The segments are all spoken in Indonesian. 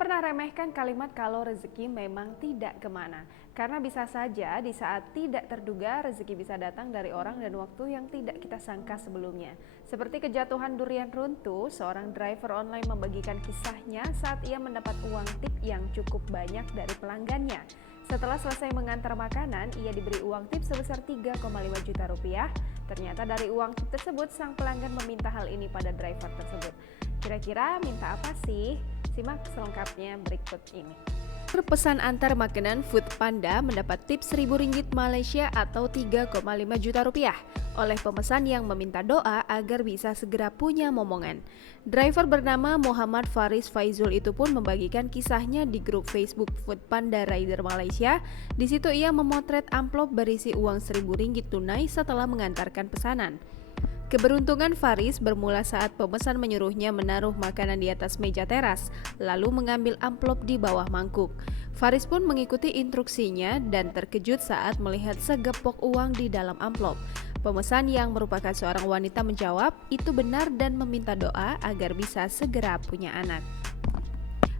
pernah remehkan kalimat kalau rezeki memang tidak kemana? Karena bisa saja di saat tidak terduga rezeki bisa datang dari orang dan waktu yang tidak kita sangka sebelumnya. Seperti kejatuhan durian runtuh, seorang driver online membagikan kisahnya saat ia mendapat uang tip yang cukup banyak dari pelanggannya. Setelah selesai mengantar makanan, ia diberi uang tip sebesar 3,5 juta rupiah. Ternyata dari uang tip tersebut, sang pelanggan meminta hal ini pada driver tersebut. Kira-kira minta apa sih? Simak selengkapnya berikut ini. Pesan antar makanan Foodpanda mendapat tips Rp1.000 Malaysia atau 3,5 juta rupiah oleh pemesan yang meminta doa agar bisa segera punya momongan. Driver bernama Muhammad Faris Faizul itu pun membagikan kisahnya di grup Facebook Foodpanda Rider Malaysia. Di situ ia memotret amplop berisi uang Rp1.000 tunai setelah mengantarkan pesanan. Keberuntungan Faris bermula saat pemesan menyuruhnya menaruh makanan di atas meja teras, lalu mengambil amplop di bawah mangkuk. Faris pun mengikuti instruksinya dan terkejut saat melihat segepok uang di dalam amplop. Pemesan yang merupakan seorang wanita menjawab, itu benar dan meminta doa agar bisa segera punya anak.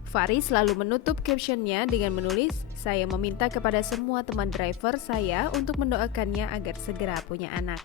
Faris lalu menutup captionnya dengan menulis, "Saya meminta kepada semua teman driver saya untuk mendoakannya agar segera punya anak."